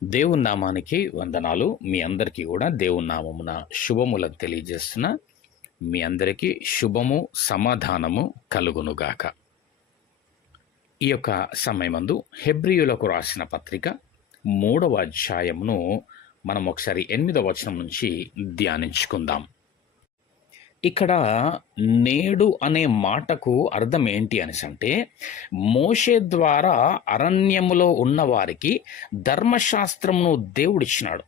దేవుని నామానికి వందనాలు. మీ అందరికీ కూడా దేవుని నామమున శుభములను తెలియజేస్తున్న మీ అందరికీ శుభము సమాధానము కలుగునుగాక. ఈ యొక్క సమయమందు హెబ్రీయులకు రాసిన పత్రిక 3వ అధ్యాయమును మనం ఒకసారి 8వ వచనం నుంచి ధ్యానించుకుందాం. ఇక్కడ నేడు అనే మాటకు అర్థం ఏంటి అనేసి అంటే, మోషే ద్వారా అరణ్యములో ఉన్న వారికి ధర్మశాస్త్రమును దేవుడిచ్చినాడు.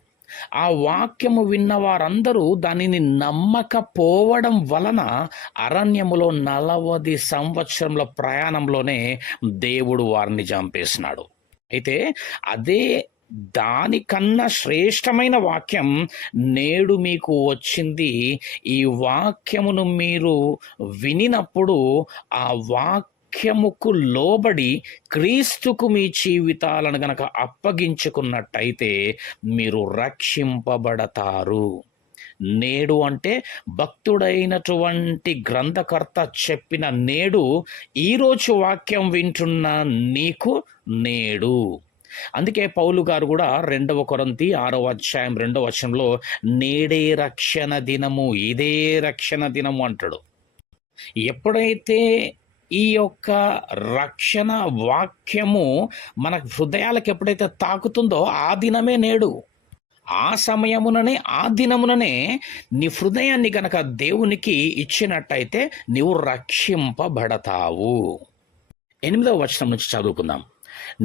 ఆ వాక్యము విన్న వారందరూ దానిని నమ్మకపోవడం వలన అరణ్యములో 40 సంవత్సరముల ప్రయాణంలోనే దేవుడు వారిని చంపేసినాడు. అయితే అదే దానికన్నా శ్రేష్టమైన వాక్యం నేడు మీకు వచ్చింది. ఈ వాక్యమును మీరు వినినప్పుడు ఆ వాక్యముకు లోబడి క్రీస్తుకు మీ జీవితాలను గనక అప్పగించుకున్నట్టయితే మీరు రక్షింపబడతారు. నేడు అంటే భక్తుడైనటువంటి గ్రంథకర్త చెప్పిన నేడు, ఈరోజు వాక్యం వింటున్న నీకు నేడు. అందుకే పౌలు గారు కూడా 2 కొరింథీ 6వ అధ్యాయం 2వ వచనంలో నేడే రక్షణ దినము, ఇదే రక్షణ దినము అంటాడు. ఎప్పుడైతే ఈ యొక్క రక్షణ వాక్యము మన హృదయాలకు ఎప్పుడైతే తాకుతుందో ఆ దినమే నేడు. ఆ సమయముననే, ఆ దినముననే నీ హృదయాన్ని గనక దేవునికి ఇచ్చినట్టయితే నీవు రక్షింపబడతావు. 8వ వచనం నుంచి చదువుకుందాం.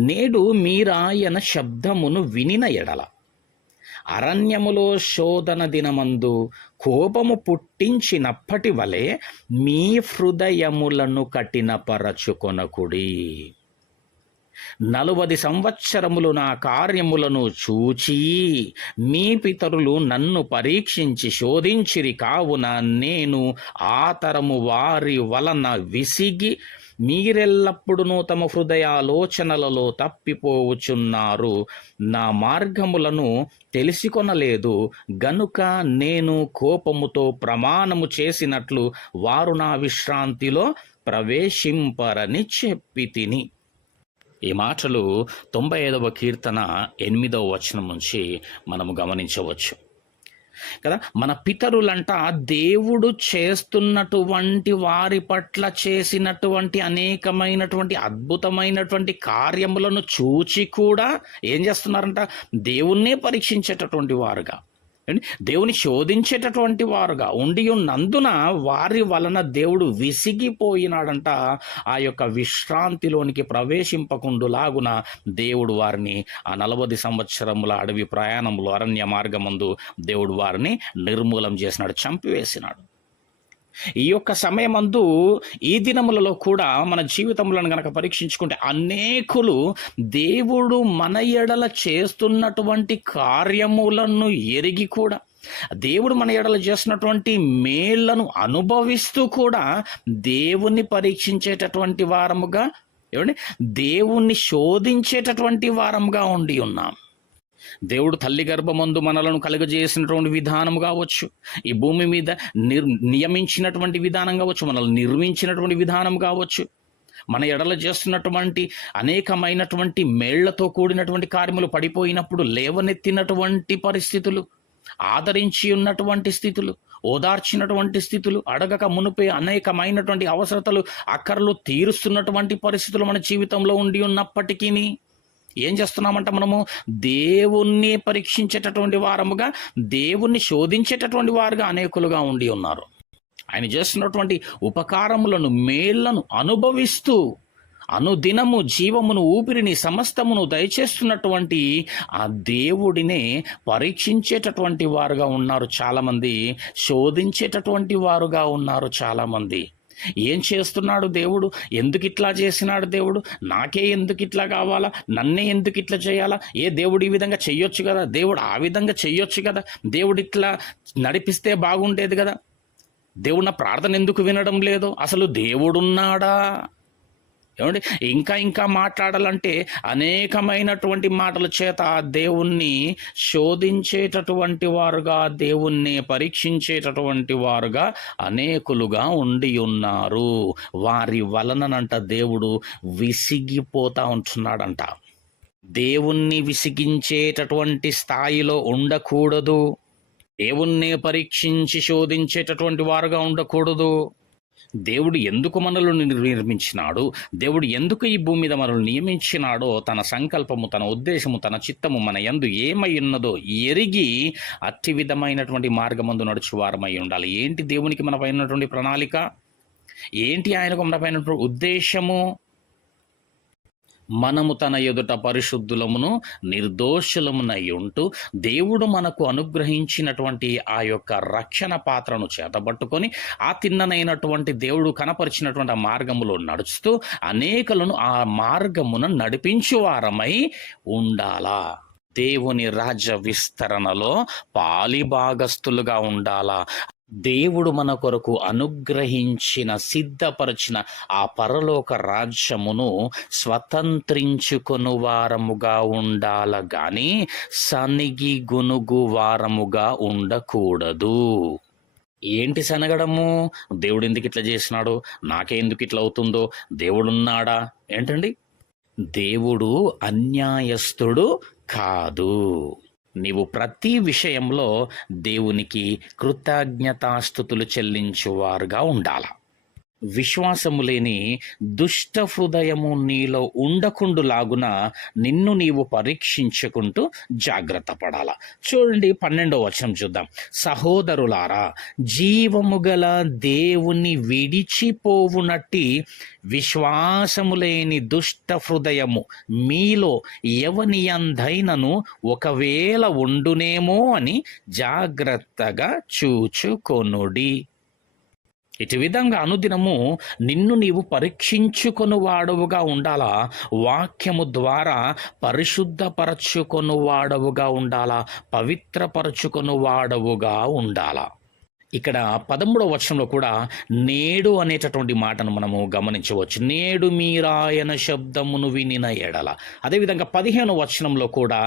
నేడు మీరాయన శబ్దమును వినిన ఎడల అరణ్యములో శోధన దినమందు కోపము పుట్టించినప్పటి వలె మీ హృదయములను కఠినపరచుకొనకుడి. 40 సంవత్సరములు నా కార్యములను చూచి మీ పితరులు నన్ను పరీక్షించి శోధించిరి, కావున నేను ఆ తరము వారి వలన విసిగి మీరెల్లప్పుడూ తమ హృదయాలోచనలలో తప్పిపోవుచున్నారు, నా మార్గములను తెలిసికొనలేదు గనుక నేను కోపముతో ప్రమాణము చేసినట్లు వారు నా విశ్రాంతిలో ప్రవేశింపరని చెప్పి తిని. ఈ మాటలు 95వ కీర్తన 8వ వచనం నుంచి మనము గమనించవచ్చు కదా. మన పితరులంట దేవుడు చేస్తున్నటువంటి వారి పట్ల చేసినటువంటి అనేకమైనటువంటి అద్భుతమైనటువంటి కార్యములను చూచి కూడా ఏం చేస్తున్నారంట? దేవుణ్ణే పరీక్షించేటటువంటి వారుగా, దేవుని శోధించేటటువంటి వారుగా ఉండి ఉన్నందున వారి వలన దేవుడు విసిగిపోయినాడంట. ఆ యొక్క విశ్రాంతిలోనికి ప్రవేశింపకుండులాగున దేవుడు వారిని ఆ 40 సంవత్సరముల అడవి ప్రయాణంలో, అరణ్య మార్గమందు దేవుడు వారిని నిర్మూలం చేసినాడు, చంపివేసినాడు. ఈ యొక్క సమయమందు, ఈ దినములలో కూడా మన జీవితములను గనక పరీక్షించుకుంటే అనేకులు దేవుడు మన ఎడల చేస్తున్నటువంటి కార్యములను ఎరిగి కూడా, దేవుడు మన ఎడల చేస్తున్నటువంటి మేళ్లను అనుభవిస్తూ కూడా దేవుణ్ణి పరీక్షించేటటువంటి వారముగా, దేవుణ్ణి శోధించేటటువంటి వారముగా ఉండి ఉన్నాం. దేవుడు తల్లి గర్భమందు మనలను కలుగజేసినటువంటి విధానం కావచ్చు, ఈ భూమి మీద నియమించినటువంటి విధానం కావచ్చు, మనల్ని నిర్మించినటువంటి విధానం కావచ్చు, మన ఎడల చేస్తున్నటువంటి అనేకమైనటువంటి మేళ్లతో కూడినటువంటి కార్యములు, పడిపోయినప్పుడు లేవనెత్తినటువంటి పరిస్థితులు, ఆదరించి ఉన్నటువంటి స్థితులు, ఓదార్చినటువంటి స్థితులు, అడగక మునుపే అనేకమైనటువంటి అవసరతలు, అక్కర్లు తీరుస్తున్నటువంటి పరిస్థితులు మన జీవితంలో ఉండి ఉన్నప్పటికీ ఏం చేస్తున్నామంట? మనము దేవుణ్ణి పరీక్షించేటటువంటి వారముగా, దేవుణ్ణి శోధించేటటువంటి వారుగా అనేకులుగా ఉండి ఉన్నారు. ఆయన చేస్తున్నటువంటి ఉపకారములను, మేళ్లను అనుభవిస్తూ అనుదినము జీవమును, ఊపిరిని, సమస్తమును దయచేస్తున్నటువంటి ఆ దేవుడినే పరీక్షించేటటువంటి వారుగా ఉన్నారు చాలామంది, శోధించేటటువంటి వారుగా ఉన్నారు చాలామంది. ఏం చేస్తున్నాడు దేవుడు? ఎందుకు ఇట్లా చేసినాడు దేవుడు? నాకే ఎందుకు ఇట్లా కావాలా? నన్నే ఎందుకు ఇట్లా చేయాలా? దేవుడు ఈ విధంగా చెయ్యొచ్చు కదా, దేవుడు ఆ విధంగా చెయ్యొచ్చు కదా, దేవుడు ఇట్లా నడిపిస్తే బాగుండేది కదా, దేవుడు నా ప్రార్థన ఎందుకు వినడం లేదు? అసలు దేవుడున్నాడా? ఇంకా మాట్లాడాలంటే అనేకమైనటువంటి మాటల చేత దేవుణ్ణి శోధించేటటువంటి వారుగా, దేవుణ్ణి పరీక్షించేటటువంటి వారుగా అనేకులుగా ఉండి ఉన్నారు. వారి వలనంట దేవుడు విసిగిపోతా ఉంటున్నాడంట. దేవుణ్ణి విసిగించేటటువంటి స్థాయిలో ఉండకూడదు. దేవుణ్ణి పరీక్షించి శోధించేటటువంటి వారుగా ఉండకూడదు. దేవుడు ఎందుకు మనల్ని నిర్మించినాడు, దేవుడు ఎందుకు ఈ భూమి మీద మనల్ని నియమించినాడో, తన సంకల్పము, తన ఉద్దేశము, తన చిత్తము మన యందు ఏమై ఉన్నదో ఎరిగి అట్టి విధమైనటువంటి మార్గమందు నడుచువారమై ఉండాలి. ఏంటి దేవునికి మన పైనటువంటి ప్రణాళిక, ఏంటి ఆయనకు మన పైన ఉద్దేశము? మనము తన ఎదుట పరిశుద్ధులమును నిర్దోషులమునై ఉంటూ దేవుడు మనకు అనుగ్రహించినటువంటి ఆ యొక్క రక్షణ పాత్రను చేతబట్టుకొని ఆ తిన్ననైనటువంటి దేవుడు కనపరిచినటువంటి ఆ మార్గములో నడుస్తూ అనేకులను ఆ మార్గమును నడిపించువారమై ఉండాలా. దేవుని రాజ్య విస్తరణలో పాలిభాగస్తులుగా ఉండాలా. దేవుడు మన కొరకు అనుగ్రహించిన, సిద్ధపరిచిన ఆ పరలోక రాజ్యమును స్వతంత్రించుకొను వారముగా ఉండాల గాని సనిగి గునుగు వారముగా ఉండకూడదు. ఏంటి సనగడము? దేవుడు ఎందుకు ఇట్లా చేసినాడు, నాకెందుకు ఇట్లా అవుతుందో, దేవుడున్నాడా ఏంటండి? దేవుడు అన్యాయస్తుడు కాదు. నీవు ప్రతి విషయంలో దేవునికి కృతజ్ఞతాస్తుతులు చెల్లించువారుగా ఉండాల. విశ్వాసము లేని దుష్ట హృదయము నీలో ఉండకుండులాగున నిన్ను నీవు పరీక్షించుకుంటూ జాగ్రత్త పడాల. చూడండి 12వ వచనం చూద్దాం. సహోదరులారా, జీవము గల దేవుని విడిచిపోవునట్టి విశ్వాసము లేని దుష్ట హృదయము మీలో ఎవని యందైనను ఒకవేళ ఉండునేమో అని జాగ్రత్తగా చూచుకొనుడి. ఇటు విధంగా అనుదినము నిన్ను నీవు పరీక్షించుకొను వాడవుగా ఉండాలా. వాక్యము ద్వారా పరిశుద్ధపరచుకొను వాడవుగా ఉండాలా, పవిత్రపరచుకొను వాడవుగా ఉండాలా. ఇక్కడ 13వ వచనంలో కూడా నేడు అనేటటువంటి మాటను మనము గమనించవచ్చు. నేడు మీరాయన శబ్దమును వినిన ఎడల. అదేవిధంగా 15వ వచనంలో కూడా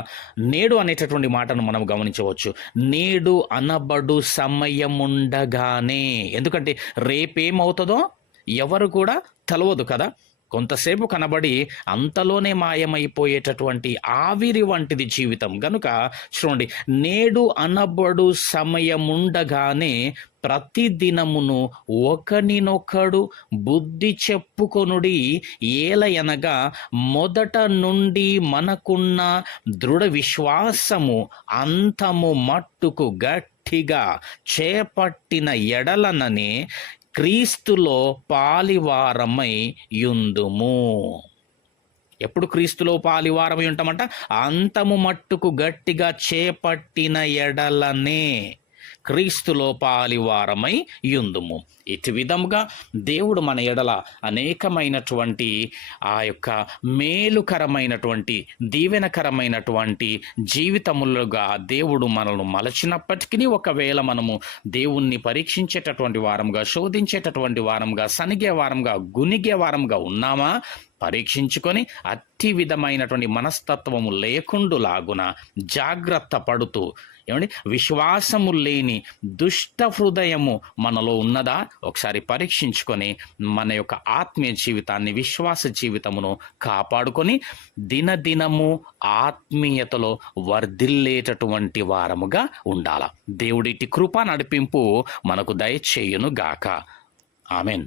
నేడు అనేటటువంటి మాటను మనం గమనించవచ్చు. నేడు అనబడు సమయముండగానే. ఎందుకంటే రేపేమవుతుందో ఎవరు కూడా తెలవదు కదా. కొంతసేపు కనబడి అంతలోనే మాయమైపోయేటటువంటి ఆవిరి వంటిది జీవితం. గనుక చూడండి, నేడు అనబడు సమయముండగానే ప్రతి దినమును ఒకనినొకడు బుద్ధి చెప్పుకొనుడి. ఏలయనగా మొదట నుండి మనకున్న దృఢ విశ్వాసము అంతము మట్టుకు గట్టిగా చేపట్టిన ఎడలననే క్రీస్తులో పాలివారమై యుందుము. ఎప్పుడు క్రీస్తులో పాలివారమై ఉంటామంట? అంతము మట్టుకు గట్టిగా చేపట్టిన ఎడలనే క్రీస్తులో పాలివారమై యుందుము. ఇటు విధముగా దేవుడు మన ఎడల అనేకమైనటువంటి ఆ యొక్క మేలుకరమైనటువంటి దీవెనకరమైనటువంటి జీవితములుగా దేవుడు మనల్ని మలచినప్పటికీ, ఒకవేళ మనము దేవుణ్ణి పరీక్షించేటటువంటి వారంగా, శోధించేటటువంటి వారంగా, సనిగే వారంగా, గునిగే వారంగా ఉన్నామా పరీక్షించుకొని అట్టి విధమైనటువంటి మనస్తత్వము లేకుండులాగున జాగ్రత్త పడుతూ, ఏమండి, విశ్వాసము లేని దుష్ట హృదయము మనలో ఉన్నదా ఒకసారి పరీక్షించుకొని మన యొక్క ఆత్మీయ జీవితాన్ని, విశ్వాస జీవితమును కాపాడుకొని దినదినము ఆత్మీయతలో వర్ధిల్లేటటువంటి వారముగా ఉండాల. దేవుడిటి కృప నడిపింపు మనకు దయచేయును గాక. ఆమెన్.